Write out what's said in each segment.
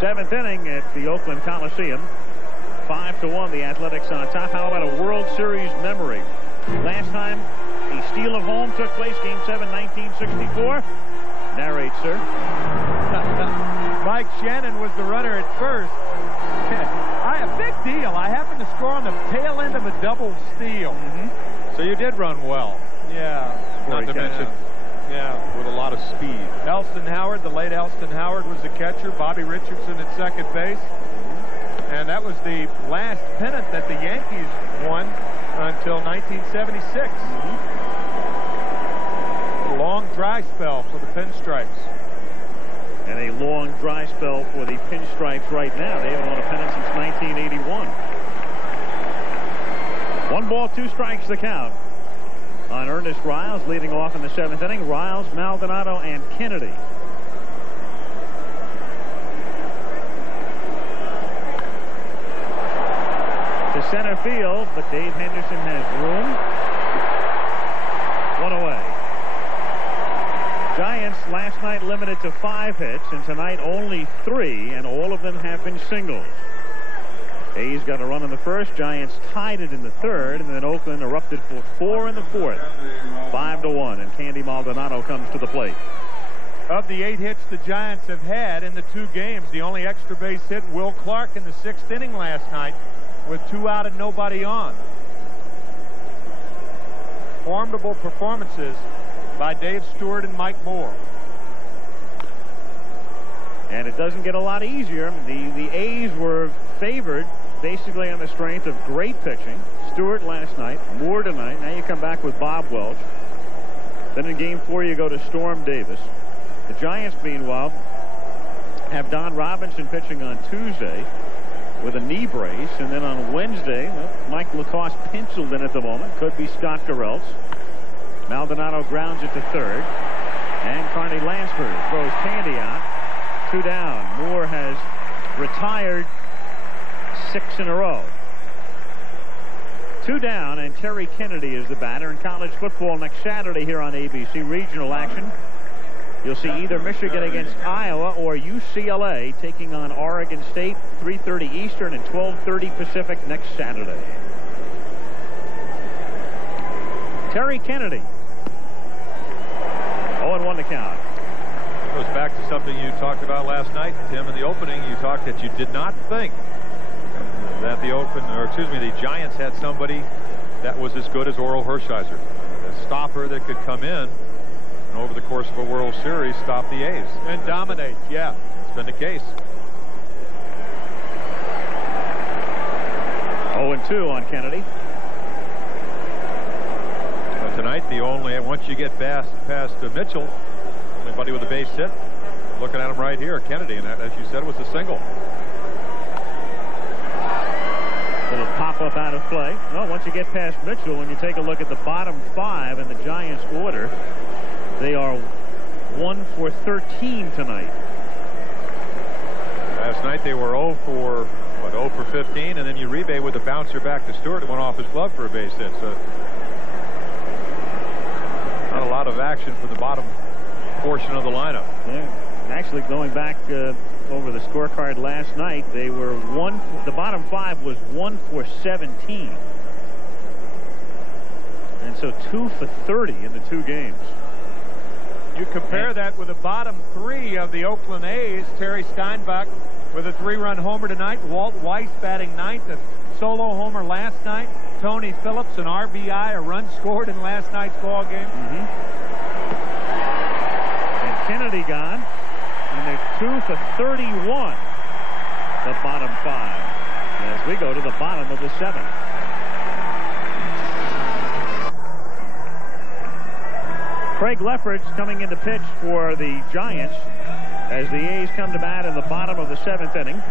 Seventh inning at the Oakland Coliseum. 5-1, the Athletics on top. How about a World Series memory? Last time the steal of home took place, Game 7, 1964. Narrate, sir. Mike Shannon was the runner at first. A big deal. I happened to score on the tail end of a double steal. So you did run well. Yeah. Not to mention, with a lot of speed. Elston Howard, the late Elston Howard, was the catcher. Bobby Richardson at second base. And that was the last pennant that the Yankees won until 1976. A long dry spell for the Pinstripes. And a long dry spell for the Pinstripes right now. They haven't won a pennant since 1981. 1 ball, 2 strikes the count on Ernest Riles, leading off in the 7th inning. Riles, Maldonado, and Kennedy. To center field, but Dave Henderson has room. 1 away. Giants last night limited to 5 hits, and tonight only 3, and all of them have been singles. A's got a run in the first. Giants tied it in the third, and then Oakland erupted for 4 in the fourth. 5-1, and Candy Maldonado comes to the plate. Of the 8 hits the Giants have had in the 2 games, the only extra base hit, Will Clark in the 6th inning last night with 2 out and nobody on. Formidable performances by Dave Stewart and Mike Moore. And it doesn't get a lot easier. The A's were favored basically on the strength of great pitching. Stewart last night, Moore tonight. Now you come back with Bob Welch. Then in Game 4 you go to Storm Davis. The Giants, meanwhile, have Don Robinson pitching on Tuesday with a knee brace. And then on Wednesday, well, Mike Lacoste penciled in at the moment. Could be Scott Garrelts. Maldonado grounds it to third. And Carney Lansford throws Candy out. 2 down. Moore has retired 6 in a row. 2 down, and Terry Kennedy is the batter. In college football next Saturday here on ABC regional action, you'll see either Michigan against Iowa or UCLA taking on Oregon State, 3:30 Eastern and 12:30 Pacific next Saturday. Terry Kennedy. 0-1 the count. Goes back to something you talked about last night, Tim. In the opening, you talked that you did not think that the Giants had somebody that was as good as Oral Hershiser, a stopper that could come in and over the course of a World Series stop the A's and dominate. Yeah, it's been the case. 0-2 on Kennedy. But tonight, once you get past Mitchell, anybody with a base hit, looking at him right here, Kennedy, and that, as you said, was a single. Will it pop up out of play? No, once you get past Mitchell, when you take a look at the bottom 5 in the Giants' order, they are 1 for 13 tonight. Last night they were 0 for 15, and then Uribe with a bouncer back to Stewart went off his glove for a base hit. So not a lot of action for the bottom portion of the lineup. Yeah. Actually, going back over the scorecard last night, they were the bottom 5 was 1 for 17. And so 2 for 30 in the 2 games. You compare that with the bottom 3 of the Oakland A's. Terry Steinbach with a 3-run homer tonight. Walt Weiss batting 9th, a solo homer last night. Tony Phillips, an RBI, a run scored in last night's ball game. And Kennedy gone. And they're 2 for 31, the bottom 5, as we go to the bottom of the 7th. Craig Lefferts coming into pitch for the Giants as the A's come to bat in the bottom of the 7th inning.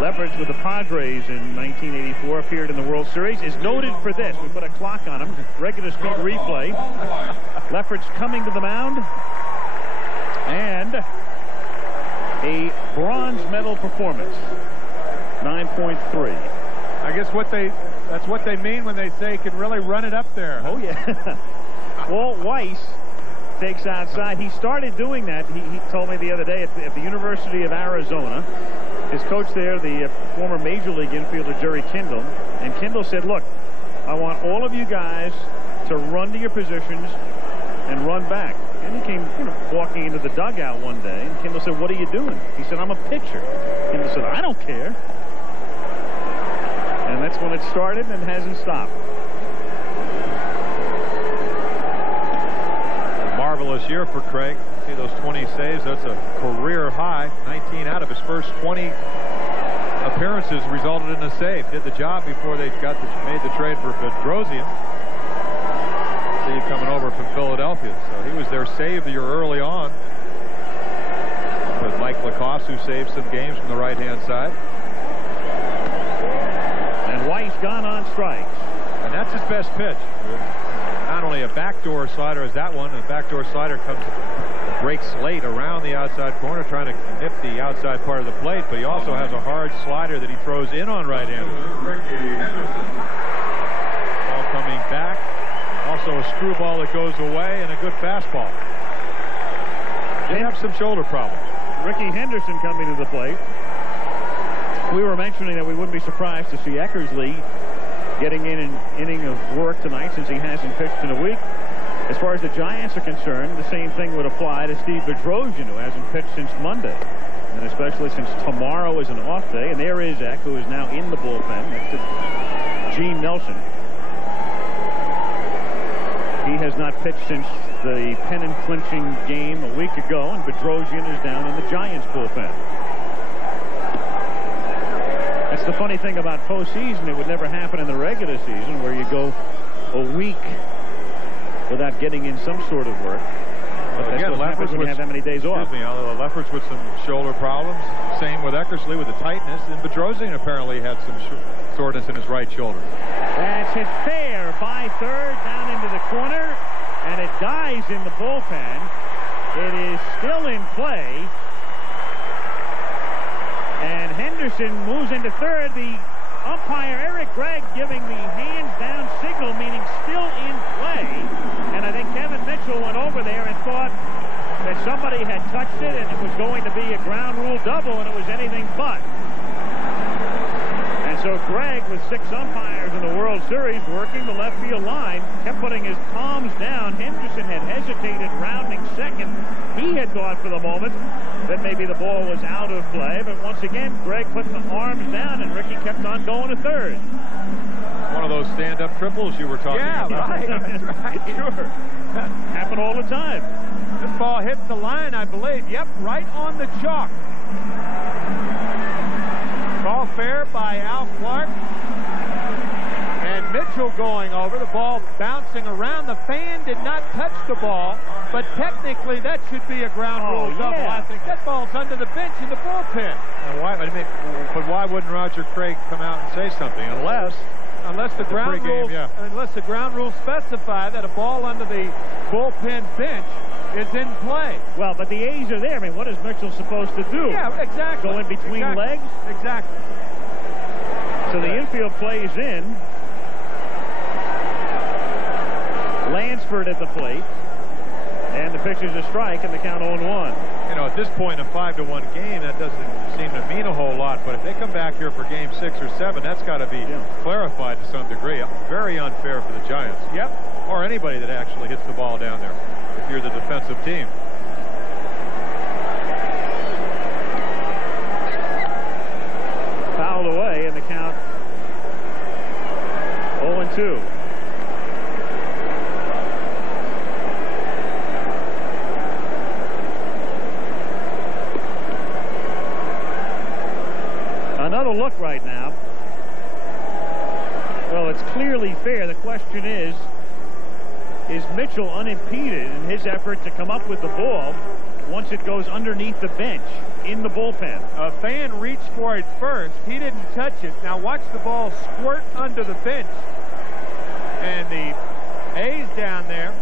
Lefferts with the Padres in 1984 appeared in the World Series, is noted for this. We put a clock on him. Regular speed replay. Lefferts coming to the mound. And a bronze medal performance. 9.3. I guess that's what they mean when they say he can really run it up there. Oh, yeah. Walt Weiss takes outside. He started doing that. He told me the other day at the University of Arizona. His coach there, the former Major League infielder Jerry Kindle. And Kindle said, look, I want all of you guys to run to your positions and run back. And he came walking into the dugout one day, and Kindle said, what are you doing? He said, I'm a pitcher. Kindle said, I don't care. And that's when it started and hasn't stopped. A marvelous year for Craig. See those 20 saves? That's a career high. 19 out of his first 20 appearances resulted in a save. Did the job before they made the trade for Bedrosian. See coming over from Philadelphia. So he was their savior early on with Mike Lacoste, who saved some games from the right-hand side. And Weiss gone on strikes. And that's his best pitch. Not only a backdoor slider as that one, a backdoor slider breaks late around the outside corner, trying to nip the outside part of the plate, but he also has a hard slider that he throws in on right-handers. Ball coming back. Also a screwball that goes away and a good fastball. Did have some shoulder problems. Ricky Henderson coming to the plate. We were mentioning that we wouldn't be surprised to see Eckersley getting in an inning of work tonight since he hasn't pitched in a week. As far as the Giants are concerned, the same thing would apply to Steve Bedrosian, who hasn't pitched since Monday. And especially since tomorrow is an off day. And there is Eck, who is now in the bullpen next to Gene Nelson. He has not pitched since the pennant-clinching game a week ago, and Bedrosian is down in the Giants bullpen. That's the funny thing about postseason. It would never happen in the regular season, where you go a week without getting in some sort of work. But that's what happens when you have that many days off. Excuse me, Lefferts with some shoulder problems. Same with Eckersley with the tightness. And Bedrosian apparently had some soreness in his right shoulder. That's hit fair by third down into the corner, and it dies in the bullpen. It is still in play. And Henderson moves into third. The umpire, Eric Gregg, giving the hands down signal, meaning still in play. And I think Kevin Mitchell went over there and thought that somebody had touched it and it was going to be a ground rule double, and it was anything but. And so Gregg, with 6 umpires in the World Series, working the left field line, kept putting his palms down. Henderson had hesitated, rounding second. He had thought for the moment that maybe the ball was out of play, but once again, Gregg put the arms down, and Ricky kept on going to third. One of those stand-up triples you were talking about. Yeah, right. That's right. Sure. Happen all the time. This ball hits the line, I believe. Yep, right on the chalk. Ball fair by Al Clark. And Mitchell going over. The ball bouncing around. The fan did not touch the ball, but technically that should be a ground rule double. Yeah. I think that ball's under the bench in the bullpen. But why wouldn't Roger Craig come out and say something? Unless the ground rules specify that a ball under the bullpen bench is in play. Well, but the A's are there. I mean, what is Mitchell supposed to do? Yeah, exactly. Go in between legs? Exactly. So the infield plays in. Lansford at the plate. And the pitch is a strike, and the count 0-1. You know, at this point in a 5-1 game, that doesn't seem to mean a whole lot. But if they come back here for game 6 or 7, that's got to be clarified to some degree. Very unfair for the Giants. Yep. Or anybody that actually hits the ball down there, if you're the defensive team. Fouled away, and the count 0-2. Another look right now. Well, it's clearly fair. The question is Mitchell unimpeded in his effort to come up with the ball once it goes underneath the bench in the bullpen? A fan reached for it first. He didn't touch it. Now watch the ball squirt under the bench. And the A's down there.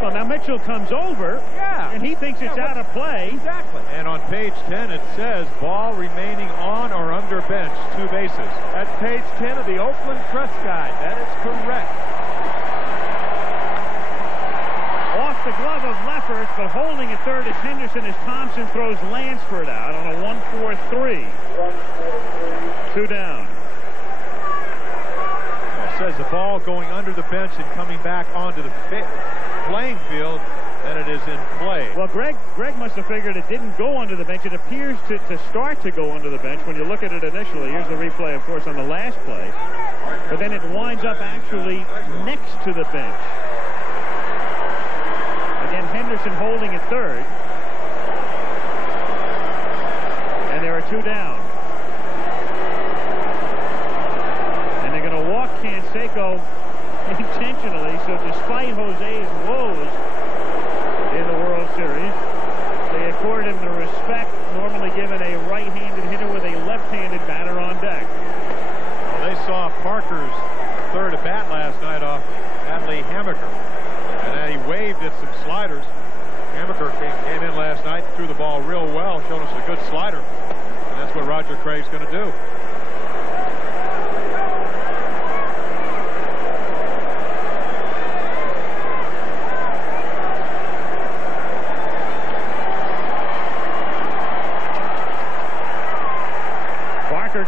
Well, now Mitchell comes over, and he thinks it's out of play. Exactly. And on page 10, it says ball remaining on or under bench, 2 bases. That's page 10 of the Oakland Press Guide. That is correct. Off the glove efforts, but holding at third is Henderson as Thompson throws Lansford out on a 1-4-3. 2 down. Well, says the ball going under the bench and coming back onto the playing field, and it is in play. Well, Greg must have figured it didn't go under the bench. It appears to start to go under the bench when you look at it initially. Here's the replay, of course, on the last play. But then it winds up actually next to the bench. Again, Henderson holding at third. And there are 2 down. And they're going to walk Canseco intentionally, so despite Jose's woes in the World Series, they accord him the respect normally given a right-handed hitter with a left-handed batter on deck. Well, they saw Parker's third at bat last night off Adley Hammaker, and then he waved at some sliders. Hammaker came in last night, threw the ball real well, showed us a good slider, and that's what Roger Craig's going to do.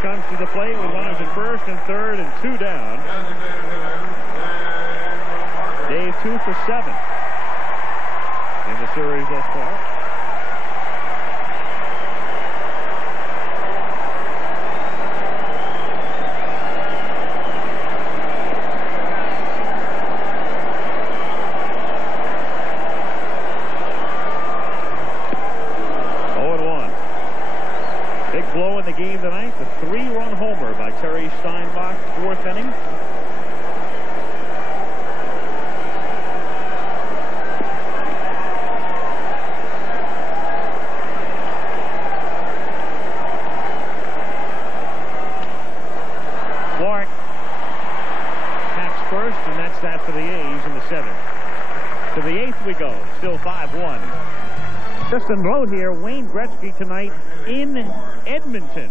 Comes to the plate with runners at first and third and 2 down. Dave 2 for 7 in the series thus far. Blow in the game tonight, the 3-run homer by Terry Steinbach, 4th inning. Clark taps first, and that's that for the A's in the 7th. To the 8th we go, still 5-1. Just a note here, Wayne Gretzky tonight in Edmonton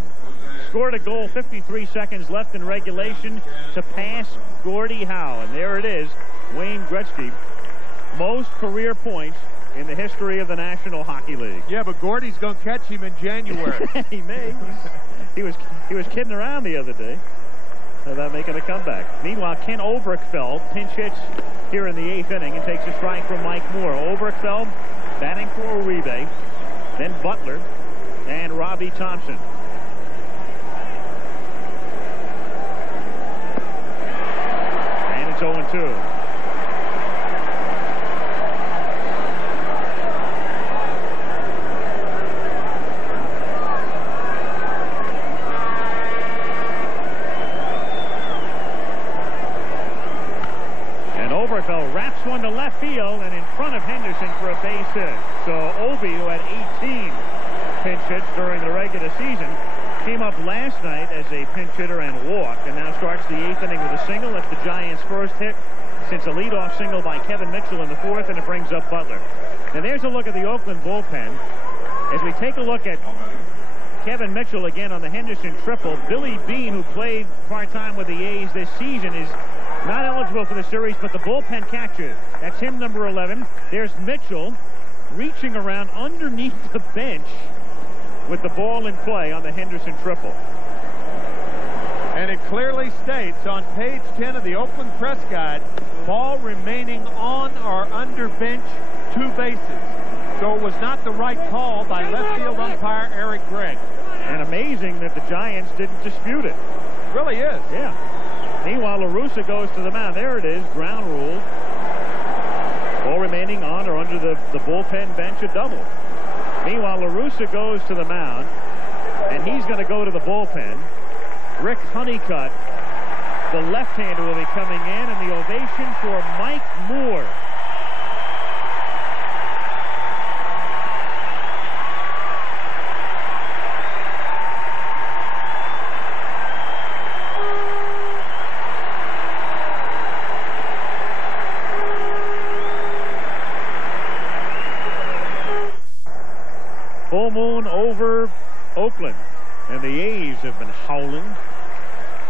scored a goal 53 seconds left in regulation to pass Gordie Howe. And there it is, Wayne Gretzky, most career points in the history of the National Hockey League. Yeah, but Gordie's going to catch him in January. He may. He was kidding around the other day about making a comeback. Meanwhile, Ken Oberkfell pinch hits here in the 8th inning and takes a strike from Mike Moore. Oberkfell batting for Uribe, then Butler, and Robbie Thompson. And it's 0-2. Oberkfell wraps one to left field and in front of Henderson for a base hit. So Obi, who had 18 pinch hits during the regular season, came up last night as a pinch hitter and walked, and now starts the 8th inning with a single. That's the Giants' first hit since a leadoff single by Kevin Mitchell in the 4th, and it brings up Butler. Now there's a look at the Oakland bullpen. As we take a look at Kevin Mitchell again on the Henderson triple, Billy Beane, who played part-time with the A's this season, is not eligible for the series, but the bullpen catcher. That's him, number 11. There's Mitchell reaching around underneath the bench with the ball in play on the Henderson triple. And it clearly states on page 10 of the Oakland Press Guide, ball remaining on or under bench, 2 bases. So it was not the right call by left field umpire Eric Gregg. And amazing that the Giants didn't dispute it. Really is. Yeah. Meanwhile, LaRussa goes to the mound. There it is, ground rule. Ball remaining on or under the bullpen bench, a double. Meanwhile, LaRussa goes to the mound, and he's going to go to the bullpen. Rick Honeycutt, the left-hander, will be coming in, and the ovation for Mike Moore. Full moon over Oakland, and the A's have been howling.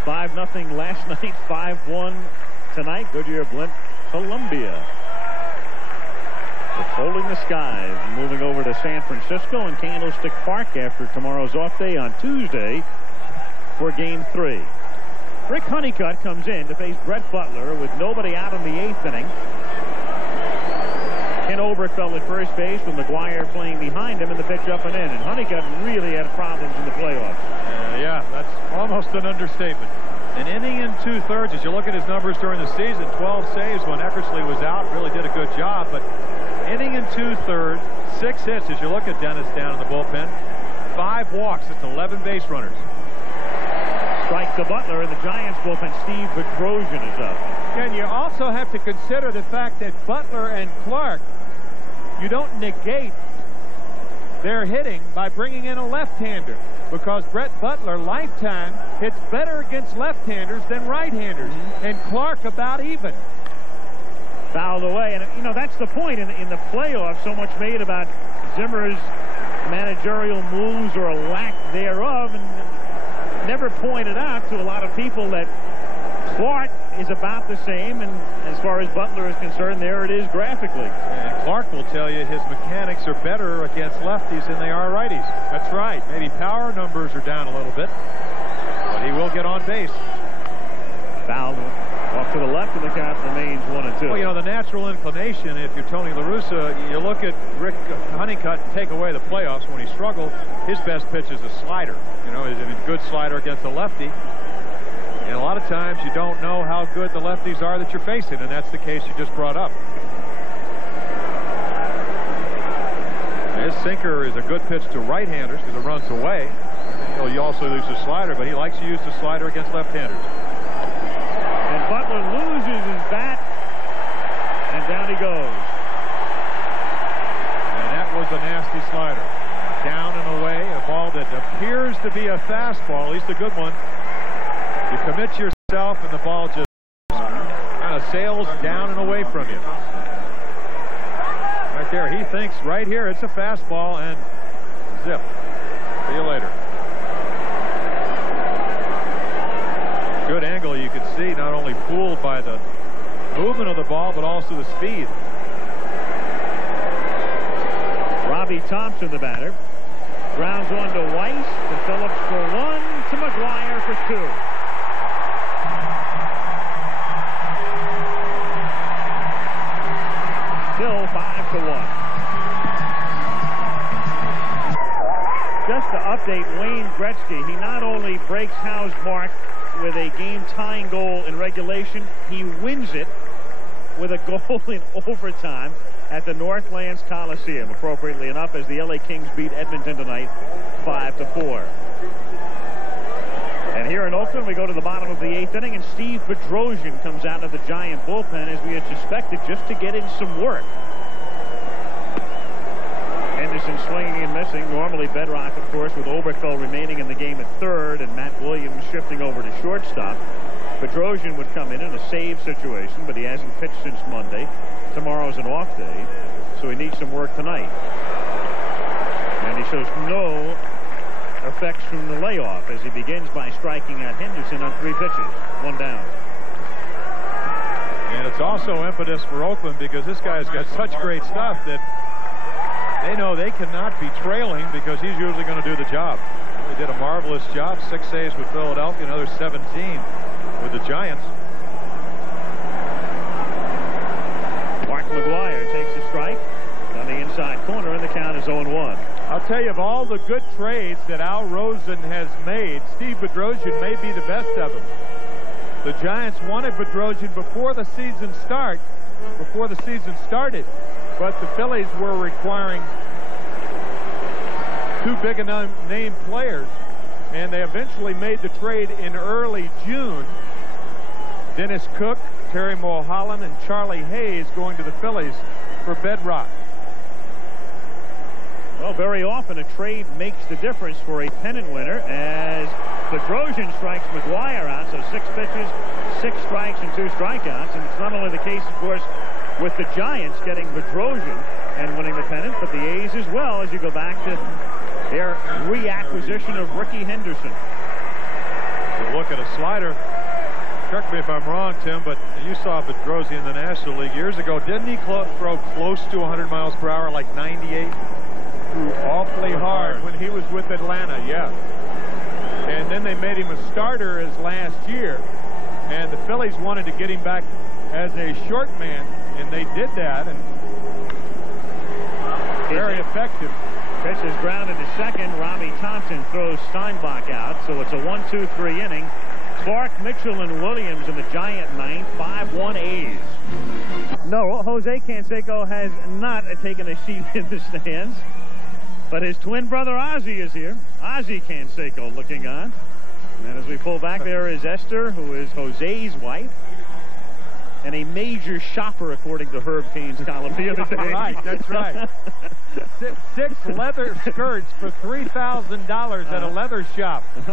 5-0 last night, 5-1 tonight. Goodyear Blimp, Columbia. Patrolling the skies, moving over to San Francisco and Candlestick Park after tomorrow's off day on Tuesday for Game 3. Rick Honeycutt comes in to face Brett Butler with nobody out in the 8th inning. Ken Oberkfell at first base with McGuire playing behind him and the pitch up and in. And Honeycutt really had problems in the playoffs. Yeah, that's almost an understatement. An inning and 2/3. As you look at his numbers during the season, 12 saves when Eckersley was out. Really did a good job. But inning and 2/3, 6 hits as you look at Dennis down in the bullpen. 5 walks. It's 11 base runners. Strike to Butler in the Giants bullpen. Steve Bedrosian is up. And you also have to consider the fact that Butler and Clark, you don't negate their hitting by bringing in a left-hander, because Brett Butler lifetime hits better against left-handers than right-handers, and Clark about even. Fouled away, and you know that's the point in the playoffs. So much made about Zimmer's managerial moves or a lack thereof, and never pointed out to a lot of people that Clark is about the same, and as far as Butler is concerned, there it is graphically. And Clark will tell you his mechanics are better against lefties than they are righties. That's right. Maybe power numbers are down a little bit, but he will get on base. Fouled off to the left, and the count remains 1-2. Well, you know, the natural inclination, if you're Tony La Russa, you look at Rick Honeycutt and take away the playoffs when he struggled. His best pitch is a slider. You know, he's a good slider against a lefty. And a lot of times you don't know how good the lefties are that you're facing, and that's the case you just brought up. His sinker is a good pitch to right-handers because it runs away. You know, you also use the slider, but he likes to use the slider against left-handers. And Butler loses his bat, and down he goes. And that was a nasty slider. Down and away, a ball that appears to be a fastball, at least a good one. You commit yourself, and the ball just kind of sails down and away from you. Right there, he thinks right here it's a fastball, and zip. See you later. Good angle, you can see, not only fooled by the movement of the ball, but also the speed. Robbie Thompson, the batter. Grounds one to Weiss, to Phillips for 1, to McGuire for 2. Still 5-1. Just to update Wayne Gretzky, he not only breaks Howe's mark with a game-tying goal in regulation, he wins it with a goal in overtime at the Northlands Coliseum, appropriately enough, as the LA Kings beat Edmonton tonight 5-4. And here in Oakland, we go to the bottom of the 8th inning, and Steve Bedrosian comes out of the Giant bullpen, as we had suspected, just to get in some work. Henderson swinging and missing. Normally Bedrock, of course, with Oberkfell remaining in the game at third and Matt Williams shifting over to shortstop. Bedrosian would come in a save situation, but he hasn't pitched since Monday. Tomorrow's an off day, so he needs some work tonight. And he shows no effects from the layoff as he begins by striking out Henderson on 3 pitches. 1 down. And it's also impetus for Oakland because this guy's got such great stuff that they know they cannot be trailing because he's usually going to do the job. He did a marvelous job. 6 saves with Philadelphia, another 17 with the Giants. Mark McGuire takes a strike on the inside corner, and the count is 0-1. I'll tell you, of all the good trades that Al Rosen has made, Steve Bedrosian may be the best of them. The Giants wanted Bedrosian before the season started, but the Phillies were requiring 2 big name players, and they eventually made the trade in early June. Dennis Cook, Terry Mulholland, and Charlie Hayes going to the Phillies for Bedrock. Well, very often a trade makes the difference for a pennant winner, as Bedrosian strikes McGuire out, so 6 pitches, 6 strikes, and 2 strikeouts. And it's not only the case, of course, with the Giants getting Bedrosian and winning the pennant, but the A's as well, as you go back to their reacquisition of Ricky Henderson. You look at a slider. correct me if I'm wrong, Tim, but you saw Bedrosian in the National League years ago. Didn't he throw close to 100 miles per hour, like 98? Threw awfully hard when he was with Atlanta, yeah. And then they made him a starter as last year. And the Phillies wanted to get him back as a short man, and they did that. And very effective. Pitch is grounded to second. Robbie Thompson throws Steinbach out, so it's a 1-2-3 inning. Clark, Mitchell, and Williams in the Giant ninth. 5-1 A's. No, Jose Canseco has not taken a seat in the stands, but his twin brother Ozzie is here. Ozzie Canseco looking on. And as we pull back, there is Esther, who is Jose's wife, and a major shopper, according to Herb Cain's column the other day. Right, that's right. 6 leather skirts for $3,000 at a leather shop. You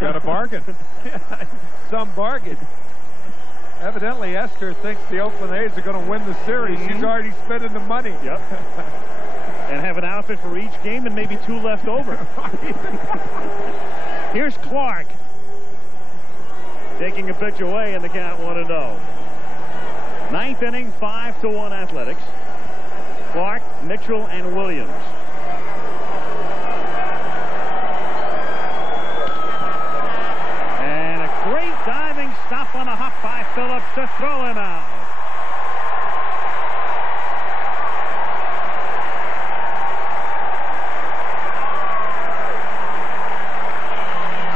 got a bargain. Some bargain. Evidently, Esther thinks the Oakland A's are going to win the series. She's already spending the money. Yep. And have an outfit for each game and maybe 2 left over. Here's Clark. Taking a pitch away in the count 1-0. Ninth inning, 5-1 Athletics. Clark, Mitchell, and Williams. And a great diving stop on a hop by Phillips to throw him out.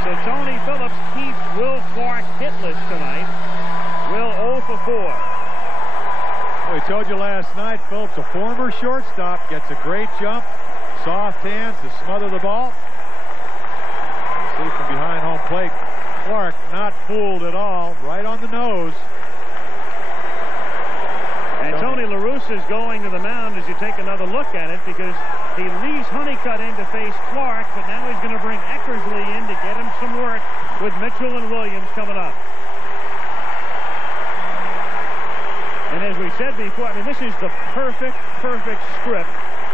So Tony Phillips keeps Will Clark hitless tonight. Will 0 for 4. We told you last night, Phillips, a former shortstop, gets a great jump, soft hands to smother the ball. See from behind home plate, Clark not fooled at all, right on the nose. And Tony La Russa is going to the mound as you take another look at it, because he leaves Honeycutt in to face Clark, but now he's going to bring Eckersley in to get him some work with Mitchell and Williams coming up. And as we said before, I mean, this is the perfect script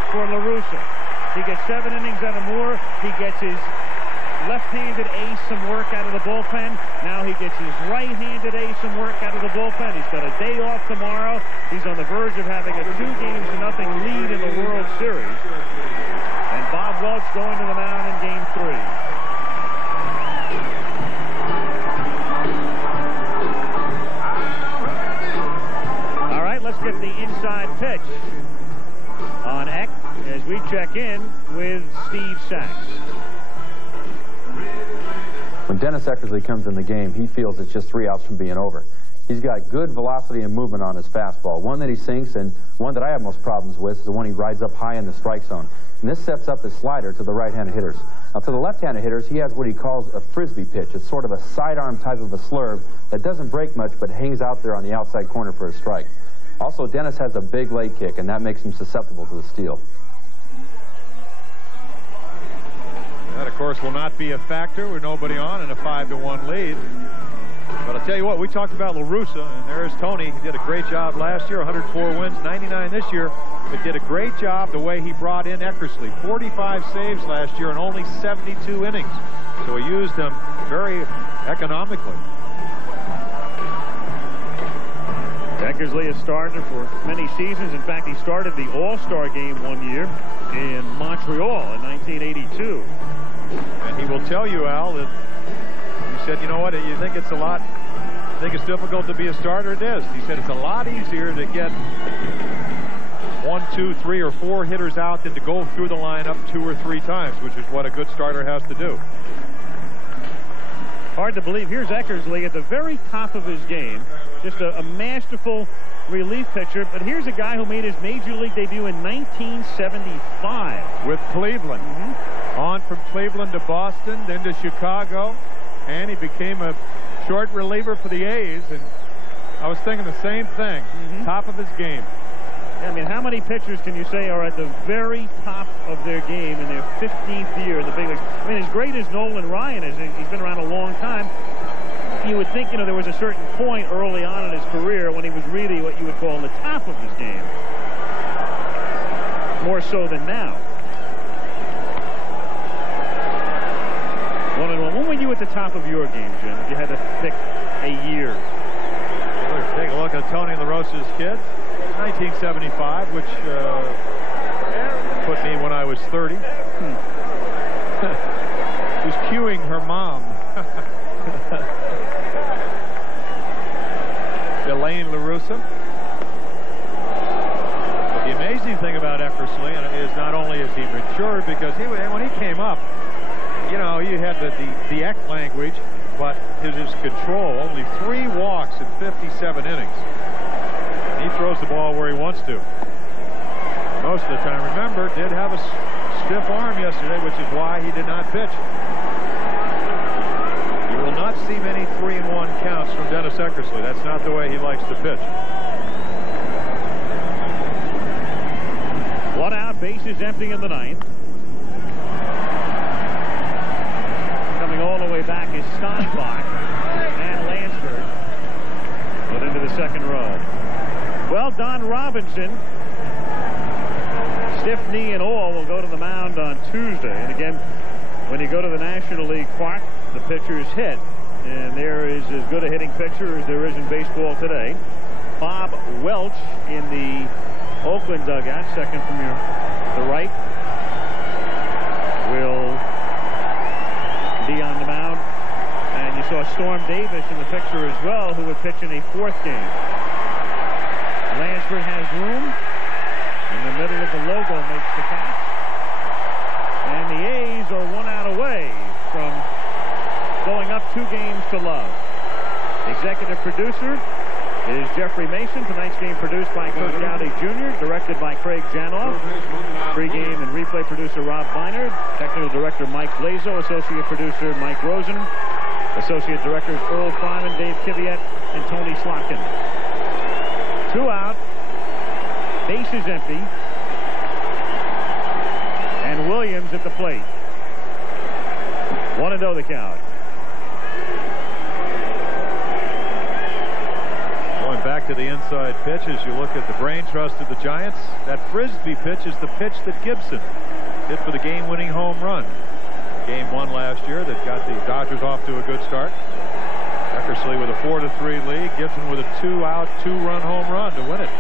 for La Russa. He gets 7 innings out of Moore. He gets his left-handed ace some work out of the bullpen. Now he gets his right-handed ace some work out of the bullpen. He's got a day off tomorrow. He's on the verge of having a 2-0 lead in the World Series. And Bob Welch going to the mound in Game 3. Let's get the inside pitch on Eck as we check in with Steve Sachs. When Dennis Eckersley comes in the game, he feels it's just 3 outs from being over. He's got good velocity and movement on his fastball. One that he sinks, and one that I have most problems with is the one he rides up high in the strike zone. And this sets up his slider to the right-handed hitters. Now, to the left-handed hitters, he has what he calls a frisbee pitch. It's sort of a sidearm type of a slurve that doesn't break much, but hangs out there on the outside corner for a strike. Also, Dennis has a big leg kick, and that makes him susceptible to the steal. That, of course, will not be a factor with nobody on and a 5-1 lead. But I'll tell you what, we talked about La Russa, and there's Tony. He did a great job last year, 104 wins, 99 this year. But did a great job the way he brought in Eckersley. 45 saves last year and only 72 innings. So he used them very economically. Eckersley has started for many seasons. In fact, he started the All-Star game one year in Montreal in 1982. And he will tell you, Al, that you said, you know what, you think it's a lot, you think it's difficult to be a starter? It is. He said it's a lot easier to get 1, 2, 3, or 4 hitters out than to go through the lineup 2 or 3 times, which is what a good starter has to do. Hard to believe. Here's Eckersley at the very top of his game. Just a masterful relief pitcher. But here's a guy who made his major league debut in 1975. With Cleveland. On from Cleveland to Boston, then to Chicago. And he became a short reliever for the A's. And I was thinking the same thing. Top of his game. I mean, how many pitchers can you say are at the very top of their game in their 15th year in the big leagues? I mean, as great as Nolan Ryan is, he's been around a long time. You would think, you know, there was a certain point early on in his career when he was really what you would call the top of his game. More so than now. 1-1. When were you at the top of your game, Jim? If you had to pick a year. Take a look at Tony La Rossa's kid, 1975, which put me when I was 30. She's cueing her mom. Elaine LaRussa. But the amazing thing about Eckersley is not only is he mature, because when he came up, you know, you had the Eck language, but his control, only 3 walks in 57 innings. And he throws the ball where he wants to. Most of the time, remember, did have a stiff arm yesterday, which is why he did not pitch. You will not see many 3-1 counts from Dennis Eckersley. That's not the way he likes to pitch. 1 out, bases empty in the 9th. Coming all the way back is Steinbach and Lansford. Put into the 2nd row. Well, Don Robinson, stiff knee and all, will go to the mound on Tuesday. And again, when you go to the National League Park, the pitchers hit. And there is as good a hitting pitcher as there is in baseball today. Bob Welch in the Oakland dugout, second from the right, will be on the mound. And you saw Storm Davis in the picture as well, who would pitch in a 4th game. Lansford has room. In the middle of the logo makes the catch. And the A's are 1 out away from going up 2 games to love. Executive producer is Jeffrey Mason. Tonight's game produced by Curt Gowdy Jr., directed by Craig Janoff. Pre-game and replay producer Rob Beinert. Technical director Mike Blazo. Associate producer Mike Rosen. Associate directors Earl Fryman, Dave Kiviat, and Tony Slotkin. 2 out. Bases empty. And Williams at the plate. 1-0 the count. Going back to the inside pitch, as you look at the brain trust of the Giants, that Frisbee pitch is the pitch that Gibson hit for the game-winning home run. Game 1 last year that got the Dodgers off to a good start. Eckersley with a 4-3 lead. Gibson with a 2-out, 2-run home run to win it.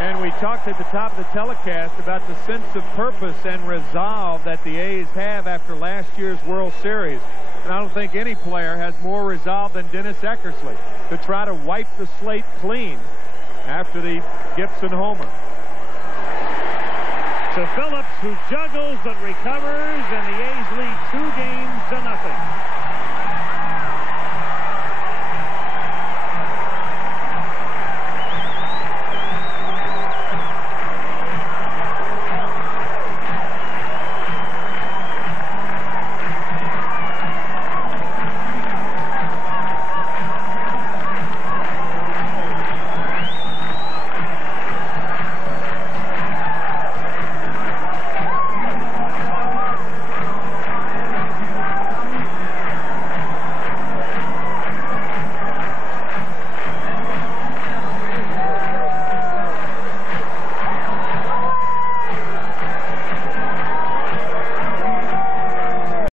And we talked at the top of the telecast about the sense of purpose and resolve that the A's have after last year's World Series. And I don't think any player has more resolve than Dennis Eckersley to try to wipe the slate clean after the Gibson homer. To Phillips, who juggles but recovers, and the A's lead 2 games to 0.